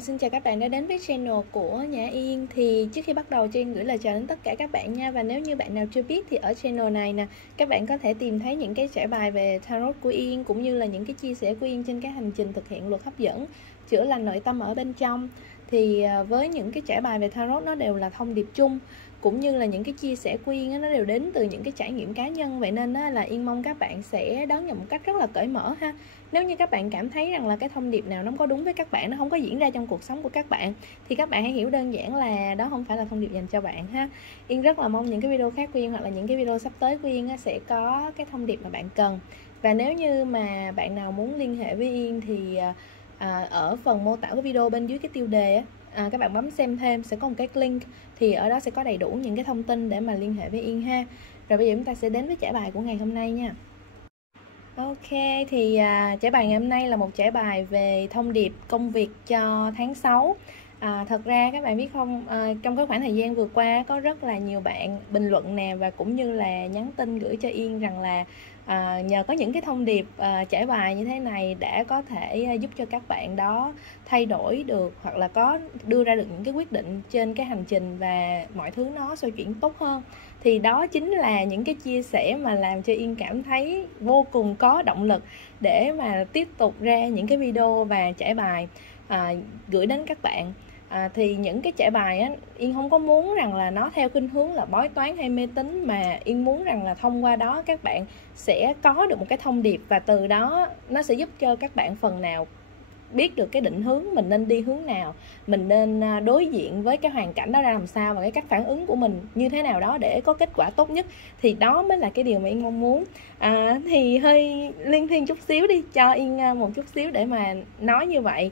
Xin chào các bạn đã đến với channel của Nhã Yên. Thì trước khi bắt đầu cho Yên gửi lời chào đến tất cả các bạn nha. Và nếu như bạn nào chưa biết thì ở channel này nè, các bạn có thể tìm thấy những cái trải bài về tarot của Yên, cũng như là những cái chia sẻ của Yên trên cái hành trình thực hiện luật hấp dẫn, chữa lành nội tâm ở bên trong. Thì với những cái trải bài về tarot, nó đều là thông điệp chung, cũng như là những cái chia sẻ của Yên nó đều đến từ những cái trải nghiệm cá nhân. Vậy nên là Yên mong các bạn sẽ đón nhận một cách rất là cởi mở ha. Nếu như các bạn cảm thấy rằng là cái thông điệp nào nó không có đúng với các bạn, nó không có diễn ra trong cuộc sống của các bạn, thì các bạn hãy hiểu đơn giản là đó không phải là thông điệp dành cho bạn ha. Yên rất là mong những cái video khác của Yên, hoặc là những cái video sắp tới của Yên sẽ có cái thông điệp mà bạn cần. Và nếu như mà bạn nào muốn liên hệ với Yên thì ở phần mô tả của video bên dưới cái tiêu đề các bạn bấm xem thêm, sẽ có một cái link, thì ở đó sẽ có đầy đủ những cái thông tin để mà liên hệ với Yên ha. Rồi bây giờ chúng ta sẽ đến với trải bài của ngày hôm nay nha. Ok, thì trải bài ngày hôm nay là một trải bài về thông điệp công việc cho tháng 6. Thật ra các bạn biết không, trong cái khoảng thời gian vừa qua có rất là nhiều bạn bình luận nè, và cũng như là nhắn tin gửi cho Yên rằng là nhờ có những cái thông điệp trải bài như thế này đã có thể giúp cho các bạn đó thay đổi được, hoặc là có đưa ra được những cái quyết định trên cái hành trình và mọi thứ nó xoay chuyển tốt hơn. Thì đó chính là những cái chia sẻ mà làm cho Yên cảm thấy vô cùng có động lực để mà tiếp tục ra những cái video và trải bài gửi đến các bạn. Thì những cái trải bài Yên không có muốn rằng là nó theo khuynh hướng là bói toán hay mê tín, mà Yên muốn rằng là thông qua đó các bạn sẽ có được một cái thông điệp, và từ đó nó sẽ giúp cho các bạn phần nào biết được cái định hướng mình nên đi hướng nào, mình nên đối diện với cái hoàn cảnh đó ra làm sao, và cái cách phản ứng của mình như thế nào đó để có kết quả tốt nhất. Thì đó mới là cái điều mà Yên mong muốn. Thì hơi liên thiên chút xíu đi, cho Yên một chút xíu để mà nói như vậy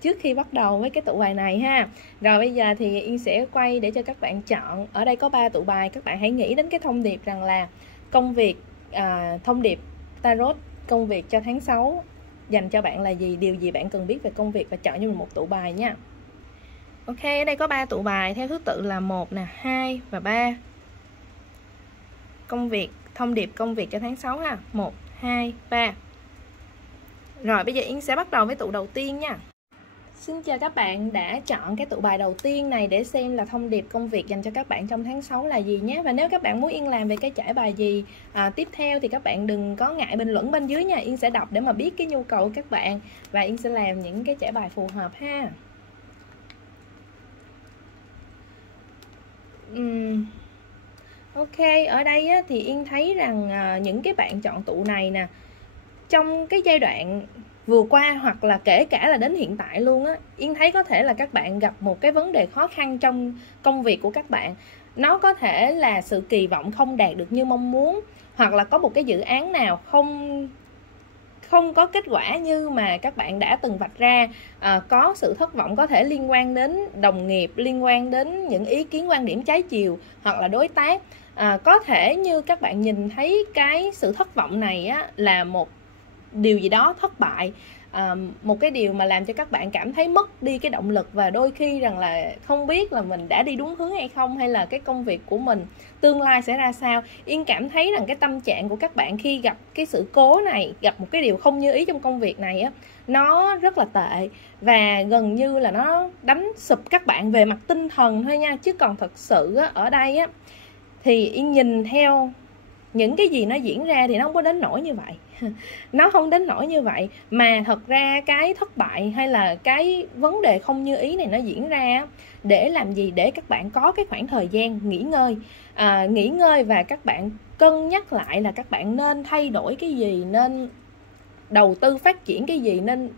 trước khi bắt đầu với cái tụ bài này ha. Rồi bây giờ thì Yên sẽ quay để cho các bạn chọn. Ở đây có 3 tụ bài, các bạn hãy nghĩ đến cái thông điệp rằng là công việc, thông điệp tarot công việc cho tháng 6 dành cho bạn là gì, điều gì bạn cần biết về công việc, và chọn cho mình một tụ bài nha. Ok, ở đây có 3 tụ bài theo thứ tự là 1 nè, 2 và 3. Công việc, thông điệp công việc cho tháng 6 ha. 1, 2, 3. Rồi bây giờ Yên sẽ bắt đầu với tụ đầu tiên nha. Xin chào các bạn đã chọn cái tụ bài đầu tiên này để xem là thông điệp công việc dành cho các bạn trong tháng 6 là gì nhé. Và nếu các bạn muốn Yên làm về cái trải bài gì tiếp theo thì các bạn đừng có ngại bình luận bên dưới nha. Yên sẽ đọc để mà biết cái nhu cầu của các bạn, và Yên sẽ làm những cái trải bài phù hợp ha. Ok, ở đây thì Yên thấy rằng những cái bạn chọn tụ này nè, trong cái giai đoạn vừa qua hoặc là kể cả là đến hiện tại luôn Yên thấy có thể là các bạn gặp một cái vấn đề khó khăn trong công việc của các bạn. Nó có thể là sự kỳ vọng không đạt được như mong muốn, hoặc là có một cái dự án nào không có kết quả như mà các bạn đã từng vạch ra. Có sự thất vọng có thể liên quan đến đồng nghiệp, liên quan đến những ý kiến quan điểm trái chiều, hoặc là đối tác. Có thể như các bạn nhìn thấy cái sự thất vọng này là một điều gì đó thất bại, một cái điều mà làm cho các bạn cảm thấy mất đi cái động lực, và đôi khi rằng là không biết là mình đã đi đúng hướng hay không, hay là cái công việc của mình tương lai sẽ ra sao. Yên cảm thấy rằng cái tâm trạng của các bạn khi gặp cái sự cố này, gặp một cái điều không như ý trong công việc này nó rất là tệ, và gần như là nó đánh sụp các bạn về mặt tinh thần thôi nha. Chứ còn thật sự ở đây thì Yên nhìn theo những cái gì nó diễn ra thì nó không có đến nỗi như vậy. Nó không đến nỗi như vậy, mà thật ra cái thất bại hay là cái vấn đề không như ý này nó diễn ra để làm gì? Để các bạn có cái khoảng thời gian nghỉ ngơi, và các bạn cân nhắc lại là các bạn nên thay đổi cái gì, nên đầu tư phát triển cái gì, nên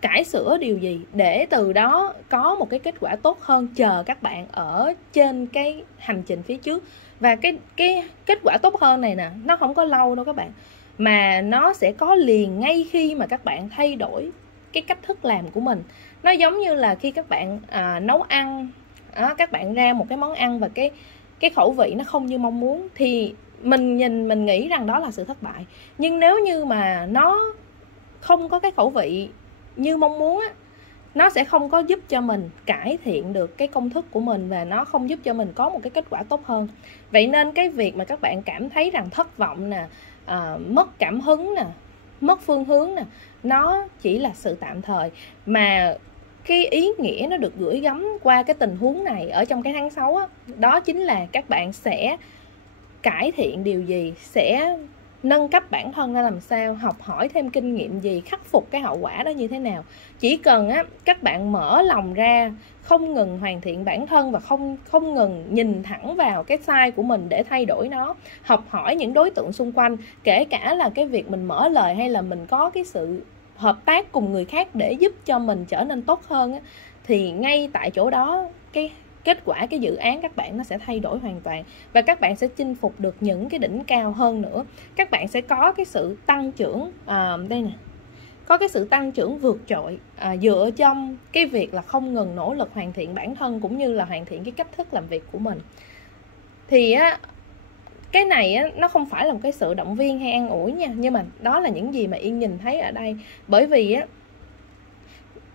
cải sửa điều gì, để từ đó có một cái kết quả tốt hơn chờ các bạn ở trên cái hành trình phía trước. Và cái kết quả tốt hơn này nè, nó không có lâu đâu các bạn, mà nó sẽ có liền ngay khi mà các bạn thay đổi cái cách thức làm của mình. Nó giống như là khi các bạn nấu ăn, các bạn ra một cái món ăn và cái khẩu vị nó không như mong muốn, thì mình nghĩ rằng đó là sự thất bại. Nhưng nếu như mà nó không có cái khẩu vị như mong muốn nó sẽ không có giúp cho mình cải thiện được cái công thức của mình, và nó không giúp cho mình có một cái kết quả tốt hơn. Vậy nên cái việc mà các bạn cảm thấy rằng thất vọng nè, mất cảm hứng nè, mất phương hướng nè, nó chỉ là sự tạm thời. Mà cái ý nghĩa nó được gửi gắm qua cái tình huống này ở trong cái tháng 6 á, đó chính là các bạn sẽ cải thiện điều gì, sẽ nâng cấp bản thân ra làm sao, học hỏi thêm kinh nghiệm gì, khắc phục cái hậu quả đó như thế nào. Chỉ cần á các bạn mở lòng ra, không ngừng hoàn thiện bản thân và không ngừng nhìn thẳng vào cái sai của mình để thay đổi nó, học hỏi những đối tượng xung quanh, kể cả là cái việc mình mở lời hay là mình có cái sự hợp tác cùng người khác để giúp cho mình trở nên tốt hơn á, thì ngay tại chỗ đó cái kết quả, cái dự án các bạn nó sẽ thay đổi hoàn toàn, và các bạn sẽ chinh phục được những cái đỉnh cao hơn nữa. Các bạn sẽ có cái sự tăng trưởng đây nè, có cái sự tăng trưởng vượt trội dựa trong cái việc là không ngừng nỗ lực hoàn thiện bản thân cũng như là hoàn thiện cái cách thức làm việc của mình. Thì á, cái này á, nó không phải là một cái sự động viên hay an ủi nha, nhưng mà đó là những gì mà Yên nhìn thấy ở đây. Bởi vì á,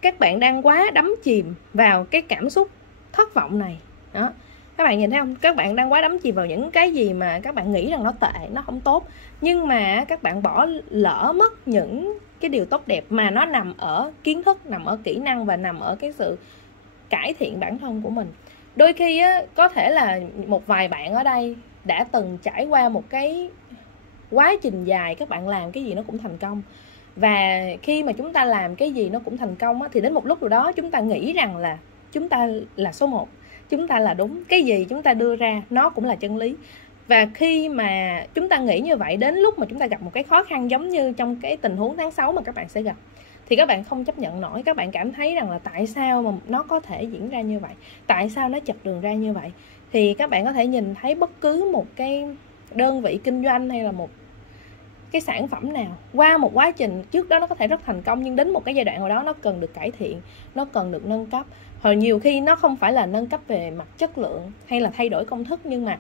các bạn đang quá đắm chìm vào cái cảm xúc thất vọng này đó. Các bạn nhìn thấy không? Các bạn đang quá đắm chìm vào những cái gì mà các bạn nghĩ rằng nó tệ, nó không tốt, nhưng mà các bạn bỏ lỡ mất những cái điều tốt đẹp mà nó nằm ở kiến thức, nằm ở kỹ năng và nằm ở cái sự cải thiện bản thân của mình. Đôi khi á, có thể là một vài bạn ở đây đã từng trải qua một cái quá trình dài các bạn làm cái gì nó cũng thành công, và khi mà chúng ta làm cái gì nó cũng thành công á, thì đến một lúc nào đó chúng ta nghĩ rằng là chúng ta là số 1, chúng ta là đúng, cái gì chúng ta đưa ra nó cũng là chân lý. Và khi mà chúng ta nghĩ như vậy, đến lúc mà chúng ta gặp một cái khó khăn giống như trong cái tình huống tháng 6 mà các bạn sẽ gặp, thì các bạn không chấp nhận nổi. Các bạn cảm thấy rằng là tại sao mà nó có thể diễn ra như vậy, tại sao nó chật đường ra như vậy. Thì các bạn có thể nhìn thấy bất cứ một cái đơn vị kinh doanh hay là một cái sản phẩm nào, qua một quá trình trước đó nó có thể rất thành công, nhưng đến một cái giai đoạn nào đó nó cần được cải thiện, nó cần được nâng cấp. Hồi nhiều khi nó không phải là nâng cấp về mặt chất lượng hay là thay đổi công thức, nhưng mà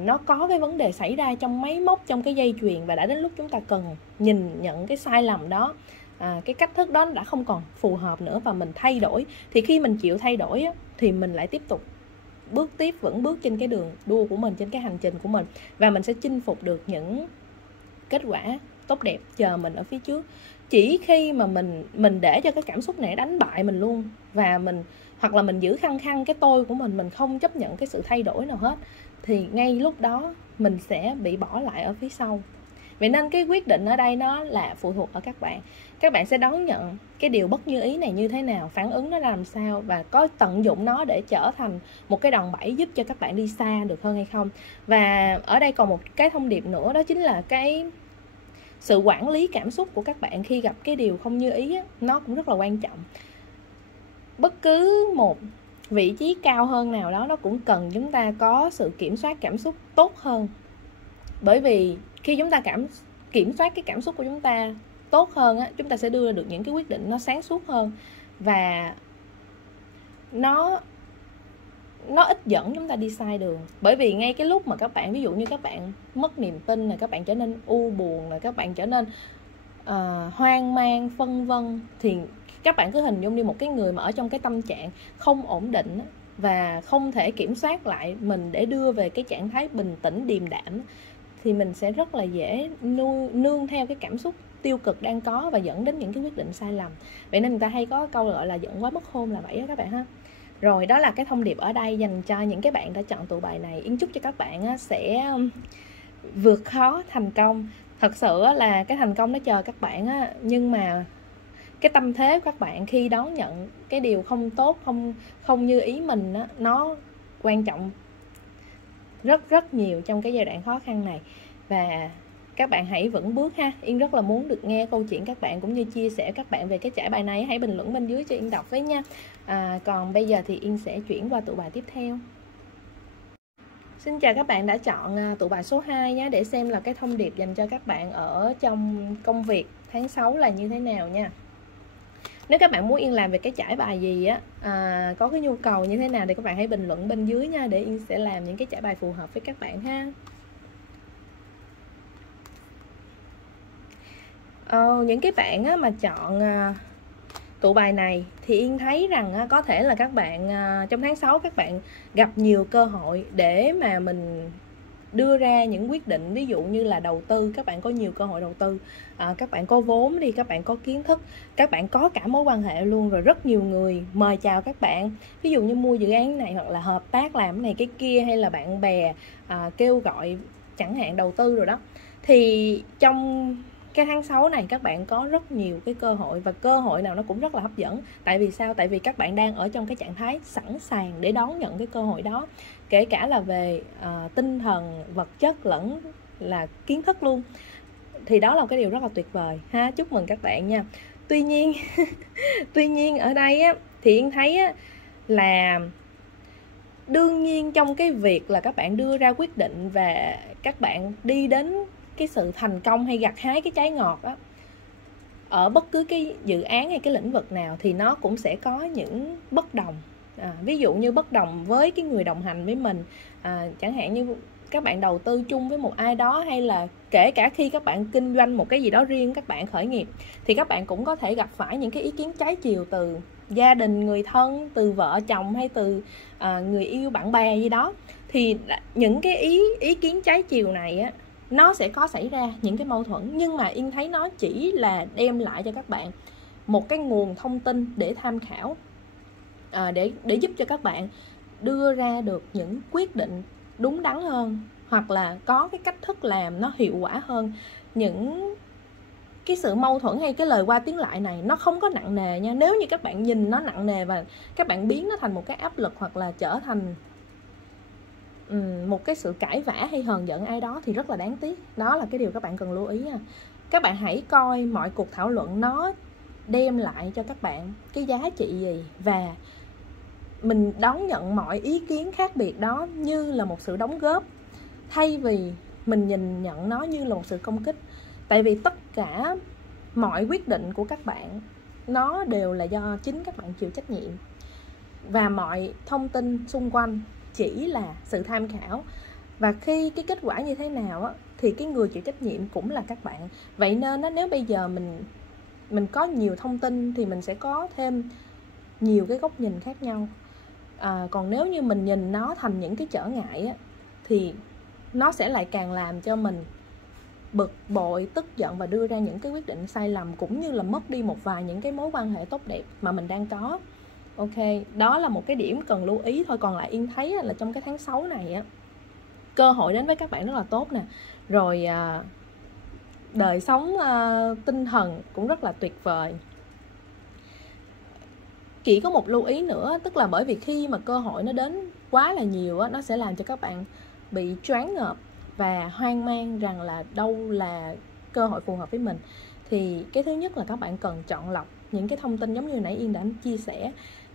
nó có cái vấn đề xảy ra trong máy móc, trong cái dây chuyền, và đã đến lúc chúng ta cần nhìn nhận cái sai lầm đó, cái cách thức đó đã không còn phù hợp nữa và mình thay đổi. Thì khi mình chịu thay đổi á, thì mình lại tiếp tục vững bước trên cái đường đua của mình, trên cái hành trình của mình, và mình sẽ chinh phục được những kết quả tốt đẹp chờ mình ở phía trước. Chỉ khi mà mình để cho cái cảm xúc này đánh bại mình luôn, và hoặc là mình giữ khăng khăng cái tôi của mình không chấp nhận cái sự thay đổi nào hết, thì ngay lúc đó mình sẽ bị bỏ lại ở phía sau. Vậy nên cái quyết định ở đây nó là phụ thuộc ở các bạn. Các bạn sẽ đón nhận cái điều bất như ý này như thế nào, phản ứng nó ra làm sao, và có tận dụng nó để trở thành một cái đòn bẩy giúp cho các bạn đi xa được hơn hay không. Và ở đây còn một cái thông điệp nữa, đó chính là cái sự quản lý cảm xúc của các bạn khi gặp cái điều không như ý á, nó cũng rất là quan trọng. Bất cứ một vị trí cao hơn nào đó nó cũng cần chúng ta có sự kiểm soát cảm xúc tốt hơn. Bởi vì khi chúng ta kiểm soát cái cảm xúc của chúng ta tốt hơn á, chúng ta sẽ đưa ra được những cái quyết định nó sáng suốt hơn, và nó ít dẫn chúng ta đi sai đường. Bởi vì ngay cái lúc mà các bạn, ví dụ như các bạn mất niềm tin là các bạn trở nên u buồn, là các bạn trở nên hoang mang, phân vân, thì các bạn cứ hình dung như một cái người mà ở trong cái tâm trạng không ổn định và không thể kiểm soát lại mình để đưa về cái trạng thái bình tĩnh, điềm đạm, thì mình sẽ rất là dễ nương theo cái cảm xúc tiêu cực đang có và dẫn đến những cái quyết định sai lầm. Vậy nên người ta hay có câu gọi là giận quá mất khôn là vậy đó các bạn ha. Rồi, đó là cái thông điệp ở đây dành cho những cái bạn đã chọn tụ bài này. Yến chúc cho các bạn sẽ vượt khó thành công. Thật sự là cái thành công nó chờ các bạn, nhưng mà cái tâm thế của các bạn khi đón nhận cái điều không tốt, không như ý mình, nó quan trọng rất nhiều trong cái giai đoạn khó khăn này. Và các bạn hãy vững bước ha. Yên rất là muốn được nghe câu chuyện các bạn cũng như chia sẻ các bạn về cái trải bài này. Hãy bình luận bên dưới cho Yên đọc với nha. Còn bây giờ thì Yên sẽ chuyển qua tụ bài tiếp theo. Xin chào các bạn đã chọn tụ bài số 2 nhé, để xem là cái thông điệp dành cho các bạn ở trong công việc tháng 6 là như thế nào nha. Nếu các bạn muốn Yên làm về cái trải bài gì á, có cái nhu cầu như thế nào thì các bạn hãy bình luận bên dưới nha, để Yên sẽ làm những cái trải bài phù hợp với các bạn ha. Những cái bạn mà chọn tụ bài này thì Yên thấy rằng có thể là các bạn trong tháng 6 các bạn gặp nhiều cơ hội để mà mình đưa ra những quyết định. Ví dụ như là đầu tư, các bạn có nhiều cơ hội đầu tư, các bạn có vốn đi, các bạn có kiến thức, các bạn có cả mối quan hệ luôn, rồi rất nhiều người mời chào các bạn, ví dụ như mua dự án này hoặc là hợp tác làm cái này cái kia, hay là bạn bè kêu gọi chẳng hạn đầu tư rồi đó. Thì trong cái tháng 6 này các bạn có rất nhiều cái cơ hội, và cơ hội nào nó cũng rất là hấp dẫn. Tại vì sao? Tại vì các bạn đang ở trong cái trạng thái sẵn sàng để đón nhận cái cơ hội đó, kể cả là về tinh thần, vật chất lẫn là kiến thức luôn. Thì đó là cái điều rất là tuyệt vời ha. Chúc mừng các bạn nha. Tuy nhiên tuy nhiên ở đây á, thì Yên thấy á, là đương nhiên trong cái việc là các bạn đưa ra quyết định và các bạn đi đến cái sự thành công hay gặt hái cái trái ngọt á, ở bất cứ cái dự án hay cái lĩnh vực nào thì nó cũng sẽ có những bất đồng. Ví dụ như bất đồng với cái người đồng hành với mình, chẳng hạn như các bạn đầu tư chung với một ai đó, hay là kể cả khi các bạn kinh doanh một cái gì đó riêng, các bạn khởi nghiệp, thì các bạn cũng có thể gặp phải những cái ý kiến trái chiều từ gia đình, người thân, từ vợ chồng, hay từ người yêu, bạn bè gì đó. Thì những cái ý kiến trái chiều này á, nó sẽ có xảy ra những cái mâu thuẫn, nhưng mà Yên thấy nó chỉ là đem lại cho các bạn một cái nguồn thông tin để tham khảo, để giúp cho các bạn đưa ra được những quyết định đúng đắn hơn, hoặc là có cái cách thức làm nó hiệu quả hơn. Những cái sự mâu thuẫn hay cái lời qua tiếng lại này nó không có nặng nề nha. Nếu như các bạn nhìn nó nặng nề và các bạn biến nó thành một cái áp lực, hoặc là trở thành một cái sự cãi vã hay hờn giận ai đó, thì rất là đáng tiếc. Đó là cái điều các bạn cần lưu ý nha. Các bạn hãy coi mọi cuộc thảo luận nó đem lại cho các bạn cái giá trị gì, và mình đón nhận mọi ý kiến khác biệt đó như là một sự đóng góp, thay vì mình nhìn nhận nó như là một sự công kích. Tại vì tất cả mọi quyết định của các bạn nó đều là do chính các bạn chịu trách nhiệm, và mọi thông tin xung quanh chỉ là sự tham khảo. Và khi cái kết quả như thế nào á, thì cái người chịu trách nhiệm cũng là các bạn. Vậy nên á, nếu bây giờ mình có nhiều thông tin thì mình sẽ có thêm nhiều cái góc nhìn khác nhau. Còn nếu như mình nhìn nó thành những cái trở ngại á, thì nó sẽ lại càng làm cho mình bực bội, tức giận và đưa ra những cái quyết định sai lầm, cũng như là mất đi một vài những cái mối quan hệ tốt đẹp mà mình đang có. Ok, đó là một cái điểm cần lưu ý thôi. Còn lại Yên thấy là trong cái tháng 6 này á, cơ hội đến với các bạn rất là tốt nè. Rồi đời sống tinh thần cũng rất là tuyệt vời. Chỉ có một lưu ý nữa, tức là bởi vì khi mà cơ hội nó đến quá là nhiều á, nó sẽ làm cho các bạn bị choáng ngợp và hoang mang rằng là đâu là cơ hội phù hợp với mình. Thì cái thứ nhất là các bạn cần chọn lọc những cái thông tin giống như nãy Yên đã chia sẻ.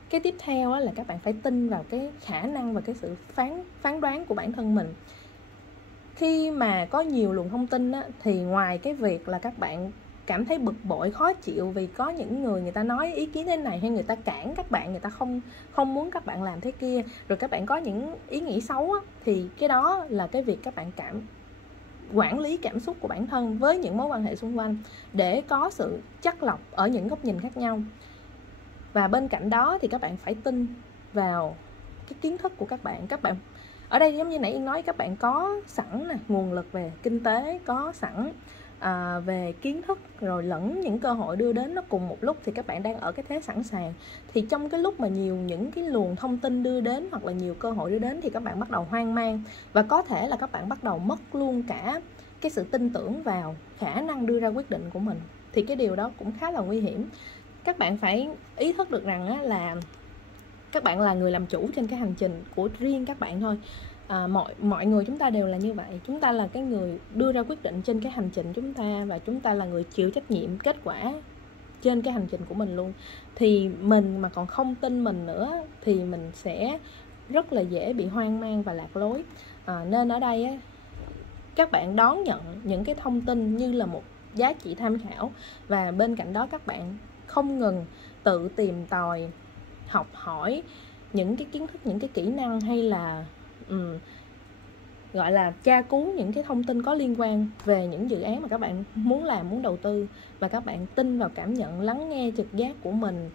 Cái tiếp theo là các bạn phải tin vào cái khả năng và cái sự phán đoán của bản thân mình. Khi mà có nhiều luồng thông tin á, thì ngoài cái việc là các bạn cảm thấy bực bội, khó chịu vì có những người ta nói ý kiến thế này, hay người ta cản các bạn, người ta không muốn các bạn làm thế kia, rồi các bạn có những ý nghĩ xấu á, thì cái đó là cái việc các bạn quản lý cảm xúc của bản thân với những mối quan hệ xung quanh, để có sự chắt lọc ở những góc nhìn khác nhau. Và bên cạnh đó thì các bạn phải tin vào cái kiến thức của các bạn. Các bạn ở đây giống như nãy Yên nói, các bạn có sẵn nguồn lực về kinh tế, có sẵn về kiến thức, rồi lẫn những cơ hội đưa đến nó cùng một lúc, thì các bạn đang ở cái thế sẵn sàng. Thì trong cái lúc mà nhiều những cái luồng thông tin đưa đến, hoặc là nhiều cơ hội đưa đến, thì các bạn bắt đầu hoang mang, và có thể là các bạn bắt đầu mất luôn cả cái sự tin tưởng vào khả năng đưa ra quyết định của mình. Thì cái điều đó cũng khá là nguy hiểm. Các bạn phải ý thức được rằng á, là các bạn là người làm chủ trên cái hành trình của riêng các bạn thôi. Mọi người chúng ta đều là như vậy. Chúng ta là cái người đưa ra quyết định trên cái hành trình chúng ta, và chúng ta là người chịu trách nhiệm kết quả trên cái hành trình của mình luôn. Thì mình mà còn không tin mình nữa thì mình sẽ rất là dễ bị hoang mang và lạc lối. Nên ở đây á, các bạn đón nhận những cái thông tin như là một giá trị tham khảo, và bên cạnh đó các bạn không ngừng tự tìm tòi, học hỏi những cái kiến thức, những cái kỹ năng, hay là gọi là tra cứu những cái thông tin có liên quan về những dự án mà các bạn muốn làm, muốn đầu tư. Và các bạn tin vào cảm nhận, lắng nghe trực giác của mình,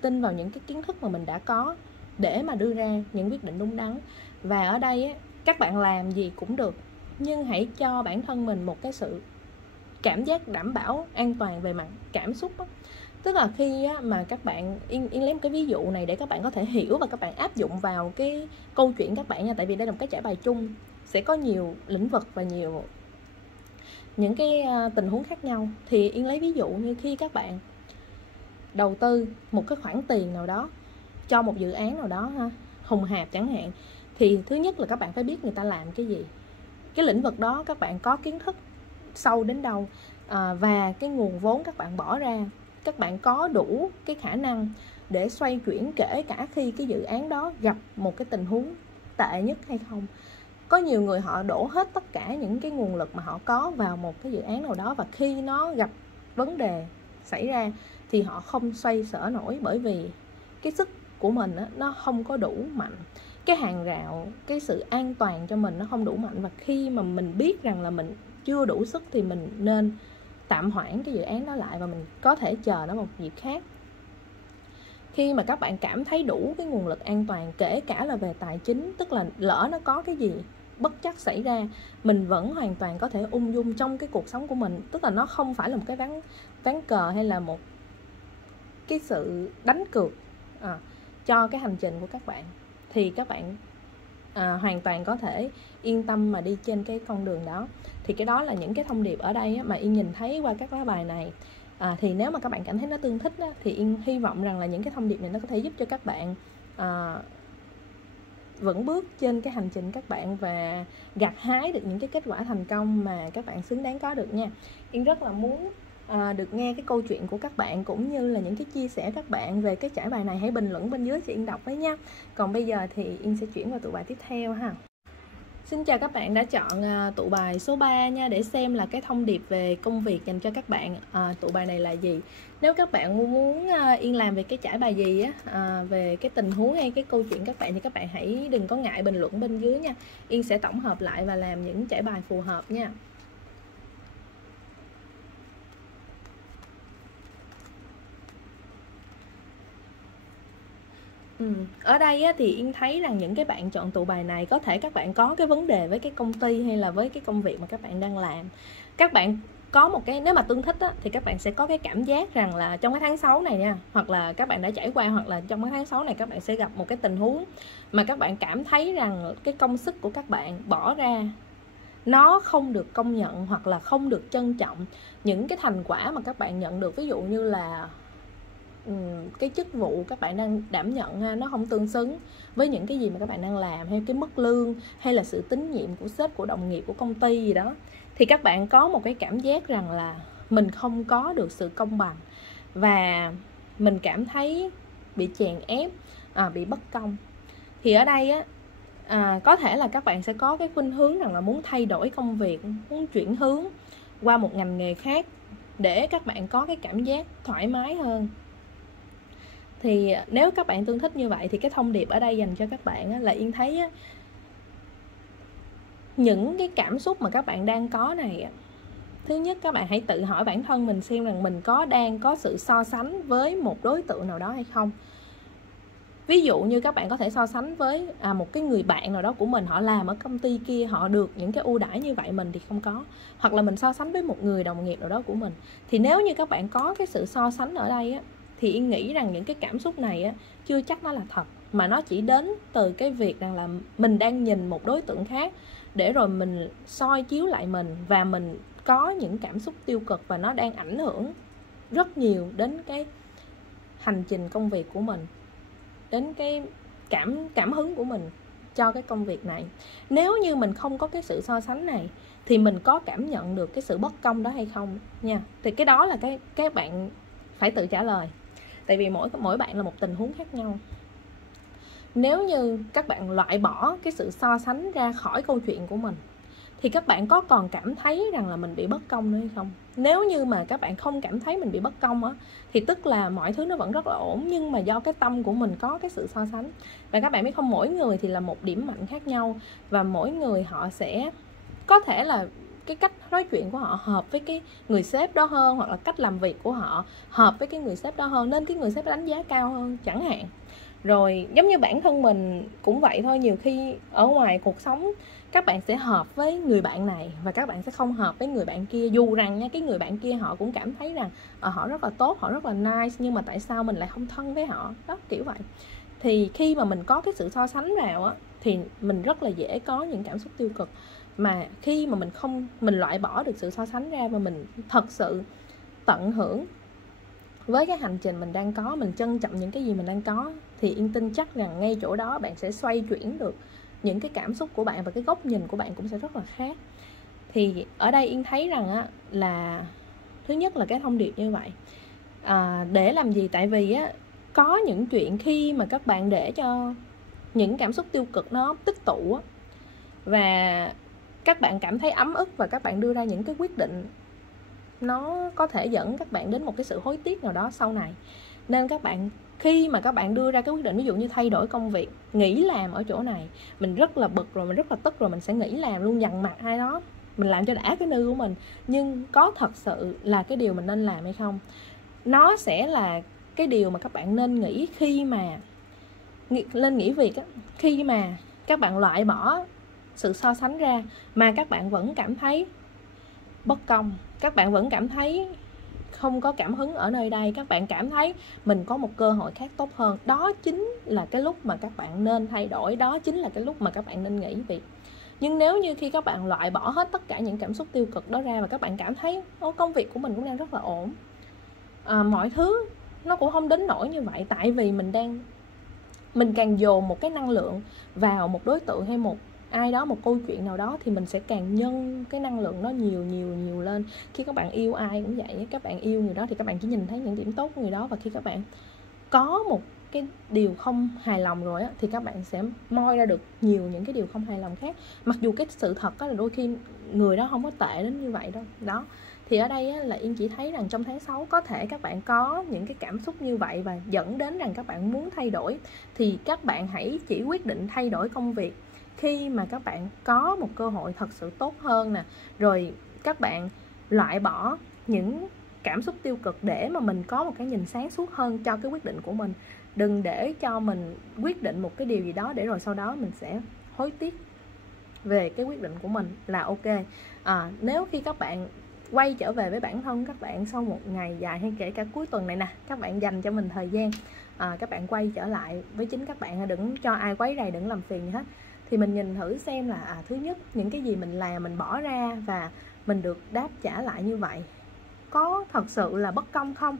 tin vào những cái kiến thức mà mình đã có để mà đưa ra những quyết định đúng đắn. Và ở đây á, các bạn làm gì cũng được, nhưng hãy cho bản thân mình một cái sự cảm giác đảm bảo an toàn về mặt cảm xúc đó. Tức là khi mà các bạn Yên lấy một cái ví dụ này để các bạn có thể hiểu và các bạn áp dụng vào cái câu chuyện các bạn nha. Tại vì đây là một cái trải bài chung, sẽ có nhiều lĩnh vực và nhiều những cái tình huống khác nhau. Thì Yên lấy ví dụ như khi các bạn đầu tư một cái khoản tiền nào đó cho một dự án nào đó ha, hùng hạp chẳng hạn, thì thứ nhất là các bạn phải biết người ta làm cái gì, cái lĩnh vực đó các bạn có kiến thức sâu đến đâu, và cái nguồn vốn các bạn bỏ ra, các bạn có đủ cái khả năng để xoay chuyển kể cả khi cái dự án đó gặp một cái tình huống tệ nhất hay không. Có nhiều người họ đổ hết tất cả những cái nguồn lực mà họ có vào một cái dự án nào đó, và khi nó gặp vấn đề xảy ra thì họ không xoay sở nổi, bởi vì cái sức của mình nó không có đủ mạnh, cái hàng rào, cái sự an toàn cho mình nó không đủ mạnh. Và khi mà mình biết rằng là mình chưa đủ sức thì mình nên tạm hoãn cái dự án đó lại và mình có thể chờ nó một dịp khác. Khi mà các bạn cảm thấy đủ cái nguồn lực an toàn, kể cả là về tài chính, tức là lỡ nó có cái gì bất trắc xảy ra, mình vẫn hoàn toàn có thể ung dung trong cái cuộc sống của mình. Tức là nó không phải là một cái ván cờ hay là một cái sự đánh cược cho cái hành trình của các bạn. Thì các bạn hoàn toàn có thể yên tâm mà đi trên cái con đường đó. Thì cái đó là những cái thông điệp ở đây mà Yên nhìn thấy qua các lá bài này. Thì nếu mà các bạn cảm thấy nó tương thích thì Yên hy vọng rằng là những cái thông điệp này nó có thể giúp cho các bạn vững bước trên cái hành trình các bạn và gặt hái được những cái kết quả thành công mà các bạn xứng đáng có được nha. Yên rất là muốn được nghe cái câu chuyện của các bạn cũng như là những cái chia sẻ các bạn về cái trải bài này. Hãy bình luận bên dưới cho Yên đọc với nha. Còn bây giờ thì Yên sẽ chuyển vào tụ bài tiếp theo ha. Xin chào các bạn đã chọn tụ bài số 3 nha, để xem là cái thông điệp về công việc dành cho các bạn. Tụ bài này là gì? Nếu các bạn muốn Yên làm về cái trải bài gì về cái tình huống hay cái câu chuyện các bạn, thì các bạn hãy đừng có ngại bình luận bên dưới nha. Yên sẽ tổng hợp lại và làm những trải bài phù hợp nha. Ở đây thì Yên thấy rằng những cái bạn chọn tụ bài này có thể các bạn có cái vấn đề với cái công ty hay là với cái công việc mà các bạn đang làm. Các bạn có một cái, nếu mà tương thích thì các bạn sẽ có cái cảm giác rằng là trong cái tháng 6 này nha, hoặc là các bạn đã trải qua, hoặc là trong cái tháng 6 này các bạn sẽ gặp một cái tình huống mà các bạn cảm thấy rằng cái công sức của các bạn bỏ ra nó không được công nhận hoặc là không được trân trọng. Những cái thành quả mà các bạn nhận được, ví dụ như là cái chức vụ các bạn đang đảm nhận nó không tương xứng với những cái gì mà các bạn đang làm, hay cái mức lương, hay là sự tín nhiệm của sếp, của đồng nghiệp, của công ty gì đó, thì các bạn có một cái cảm giác rằng là mình không có được sự công bằng và mình cảm thấy bị chèn ép, bị bất công. Thì ở đây có thể là các bạn sẽ có cái khuynh hướng rằng là muốn thay đổi công việc, muốn chuyển hướng qua một ngành nghề khác để các bạn có cái cảm giác thoải mái hơn. Thì nếu các bạn tương thích như vậy thì cái thông điệp ở đây dành cho các bạn là Yên thấy những cái cảm xúc mà các bạn đang có này, thứ nhất các bạn hãy tự hỏi bản thân mình xem rằng mình đang có sự so sánh với một đối tượng nào đó hay không. Ví dụ như các bạn có thể so sánh với một cái người bạn nào đó của mình, họ làm ở công ty kia, họ được những cái ưu đãi như vậy, mình thì không có. Hoặc là mình so sánh với một người đồng nghiệp nào đó của mình. Thì nếu như các bạn có cái sự so sánh ở đây thì Yên nghĩ rằng những cái cảm xúc này chưa chắc nó là thật, mà nó chỉ đến từ cái việc rằng là mình đang nhìn một đối tượng khác để rồi mình soi chiếu lại mình, và mình có những cảm xúc tiêu cực và nó đang ảnh hưởng rất nhiều đến cái hành trình công việc của mình, đến cái cảm hứng của mình cho cái công việc này. Nếu như mình không có cái sự so sánh này thì mình có cảm nhận được cái sự bất công đó hay không nha. Thì cái đó là cái bạn phải tự trả lời. Tại vì mỗi bạn là một tình huống khác nhau. Nếu như các bạn loại bỏ cái sự so sánh ra khỏi câu chuyện của mình thì các bạn có còn cảm thấy rằng là mình bị bất công nữa hay không? Nếu như mà các bạn không cảm thấy mình bị bất công thì tức là mọi thứ nó vẫn rất là ổn, nhưng mà do cái tâm của mình có cái sự so sánh. Và các bạn biết không, mỗi người thì là một điểm mạnh khác nhau, và mỗi người họ sẽ có thể là cái cách nói chuyện của họ hợp với cái người sếp đó hơn, hoặc là cách làm việc của họ hợp với cái người sếp đó hơn, nên cái người sếp đánh giá cao hơn chẳng hạn. Rồi giống như bản thân mình cũng vậy thôi, nhiều khi ở ngoài cuộc sống các bạn sẽ hợp với người bạn này và các bạn sẽ không hợp với người bạn kia, dù rằng nha cái người bạn kia họ cũng cảm thấy rằng họ rất là tốt, họ rất là nice, nhưng mà tại sao mình lại không thân với họ đó, kiểu vậy. Thì khi mà mình có cái sự so sánh vào á thì mình rất là dễ có những cảm xúc tiêu cực. Mà khi mà mình loại bỏ được sự so sánh ra và mình thật sự tận hưởng với cái hành trình mình đang có, mình trân trọng những cái gì mình đang có, thì Yên tin chắc rằng ngay chỗ đó bạn sẽ xoay chuyển được những cái cảm xúc của bạn và cái góc nhìn của bạn cũng sẽ rất là khác. Thì ở đây Yên thấy rằng á, là thứ nhất là cái thông điệp như vậy. Để làm gì? Tại vì á, có những chuyện khi mà các bạn để cho những cảm xúc tiêu cực nó tích tụ á, và các bạn cảm thấy ấm ức và các bạn đưa ra những cái quyết định nó có thể dẫn các bạn đến một cái sự hối tiếc nào đó sau này. Nên các bạn khi mà các bạn đưa ra cái quyết định, ví dụ như thay đổi công việc, nghỉ làm ở chỗ này, mình rất là bực rồi, mình rất là tức rồi, mình sẽ nghỉ làm luôn, dằn mặt ai đó, mình làm cho đã cái nư của mình. Nhưng có thật sự là cái điều mình nên làm hay không? Nó sẽ là cái điều mà các bạn nên nghĩ khi mà lên nghỉ việc á, khi mà các bạn loại bỏ sự so sánh ra mà các bạn vẫn cảm thấy bất công, các bạn vẫn cảm thấy không có cảm hứng ở nơi đây, các bạn cảm thấy mình có một cơ hội khác tốt hơn, đó chính là cái lúc mà các bạn nên thay đổi, đó chính là cái lúc mà các bạn nên nghỉ việc. Nhưng nếu như khi các bạn loại bỏ hết tất cả những cảm xúc tiêu cực đó ra và các bạn cảm thấy công việc của mình cũng đang rất là ổn, mọi thứ nó cũng không đến nỗi như vậy, tại vì mình càng dồn một cái năng lượng vào một đối tượng hay một ai đó, một câu chuyện nào đó, thì mình sẽ càng nhân cái năng lượng đó nhiều lên. Khi các bạn yêu ai cũng vậy, các bạn yêu người đó thì các bạn chỉ nhìn thấy những điểm tốt của người đó, và khi các bạn có một cái điều không hài lòng rồi á, thì các bạn sẽ moi ra được nhiều những cái điều không hài lòng khác, mặc dù cái sự thật đó là đôi khi người đó không có tệ đến như vậy đâu đó. Thì ở đây á, là Yên chỉ thấy rằng trong tháng 6 có thể các bạn có những cái cảm xúc như vậy và dẫn đến rằng các bạn muốn thay đổi, thì các bạn hãy chỉ quyết định thay đổi công việc khi mà các bạn có một cơ hội thật sự tốt hơn nè, rồi các bạn loại bỏ những cảm xúc tiêu cực để mà mình có một cái nhìn sáng suốt hơn cho cái quyết định của mình. Đừng để cho mình quyết định một cái điều gì đó để rồi sau đó mình sẽ hối tiếc về cái quyết định của mình là ok. Nếu khi các bạn quay trở về với bản thân các bạn sau một ngày dài hay kể cả cuối tuần này nè, các bạn dành cho mình thời gian, các bạn quay trở lại với chính các bạn, đừng cho ai quấy rầy, đừng làm phiền gì hết. Thì mình nhìn thử xem là thứ nhất, những cái gì mình làm, mình bỏ ra và mình được đáp trả lại như vậy có thật sự là bất công không?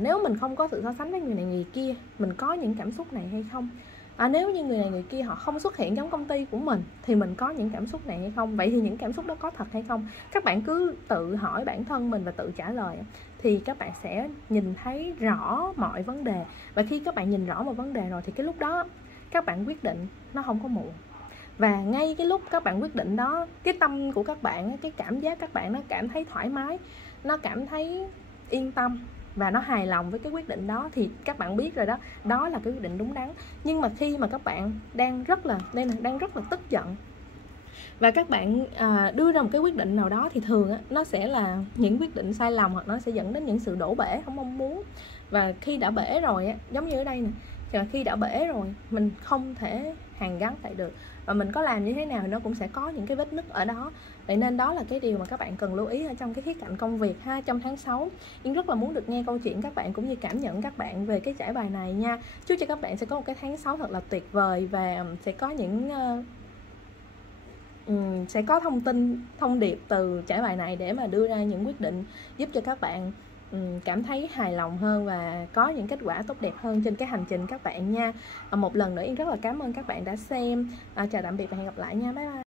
Nếu mình không có sự so sánh với người này người kia, mình có những cảm xúc này hay không? Nếu như người này người kia họ không xuất hiện trong công ty của mình thì mình có những cảm xúc này hay không? Vậy thì những cảm xúc đó có thật hay không? Các bạn cứ tự hỏi bản thân mình và tự trả lời, thì các bạn sẽ nhìn thấy rõ mọi vấn đề. Và khi các bạn nhìn rõ mọi vấn đề rồi thì cái lúc đó các bạn quyết định nó không có muộn. Và ngay cái lúc các bạn quyết định đó, cái tâm của các bạn, cái cảm giác các bạn nó cảm thấy thoải mái, nó cảm thấy yên tâm và nó hài lòng với cái quyết định đó, thì các bạn biết rồi đó, đó là cái quyết định đúng đắn. Nhưng mà khi mà các bạn đang rất là tức giận và các bạn đưa ra một cái quyết định nào đó, thì thường nó sẽ là những quyết định sai lầm, hoặc nó sẽ dẫn đến những sự đổ bể không mong muốn. Và khi đã bể rồi giống như ở đây nè, khi đã bể rồi mình không thể hàn gắn lại được, và mình có làm như thế nào thì nó cũng sẽ có những cái vết nứt ở đó. Vậy nên đó là cái điều mà các bạn cần lưu ý ở trong cái khía cạnh công việc ha. Trong tháng 6 Yên rất là muốn được nghe câu chuyện các bạn cũng như cảm nhận các bạn về cái trải bài này nha. Chúc cho các bạn sẽ có một cái tháng 6 thật là tuyệt vời, và sẽ có những sẽ có thông điệp từ trải bài này để mà đưa ra những quyết định giúp cho các bạn cảm thấy hài lòng hơn và có những kết quả tốt đẹp hơn trên cái hành trình các bạn nha. Một lần nữa Yên rất là cảm ơn các bạn đã xem. Chào tạm biệt và hẹn gặp lại nha. Bye bye.